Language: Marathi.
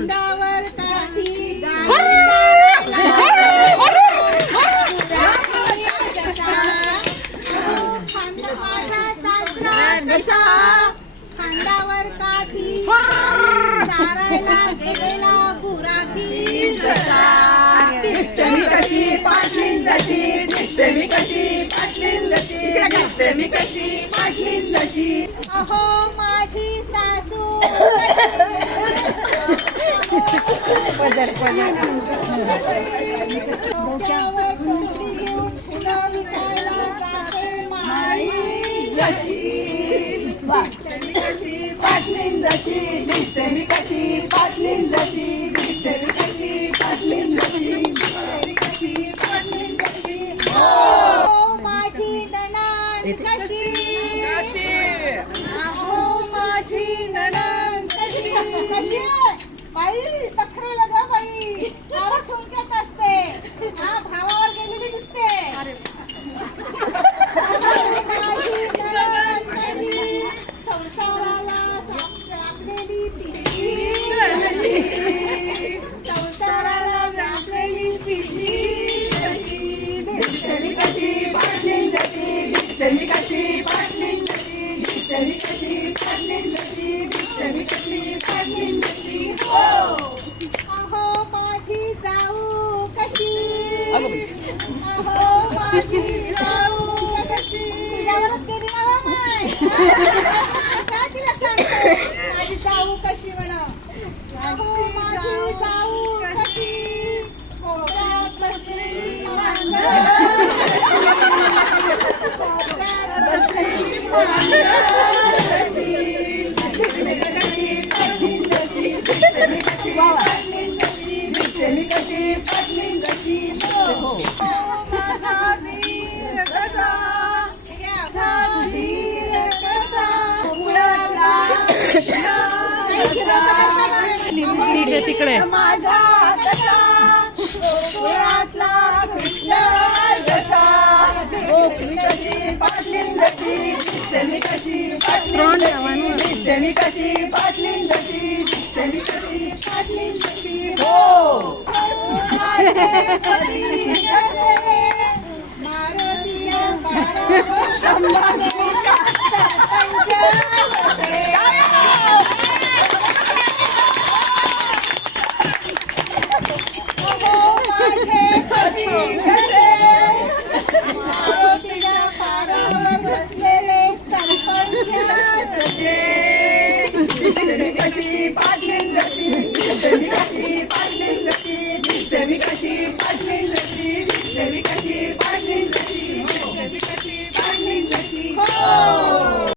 खांद्यावर काठी खांद्यावर काठी चारायला गेलेला गुराखी मी कशी पाटलीन जशी दिसते मी कशी पाटलीन जशी दिसते मी कशी पाटलीन जशी अहो माझी सासू डोक्यावर टोपी घेऊन दिसते मी कशी दिसते मी कशी कशी माझी नणंद कशी माझी कशी कशी जशी दिसते कशी पाटलीन जशी दिसते कशी पाटलीन जशी दिसते कशी हो अहो माझी जाऊ कशी अहो माझी जाऊ कशी केली माय तिकडे तिकडे. माझा दिसते कशी पाटलीन कशी पाटलीन कशी हो कशी पाटलीन जशी दिसते मी कशी पाटलीन जशी दिसते मी कशी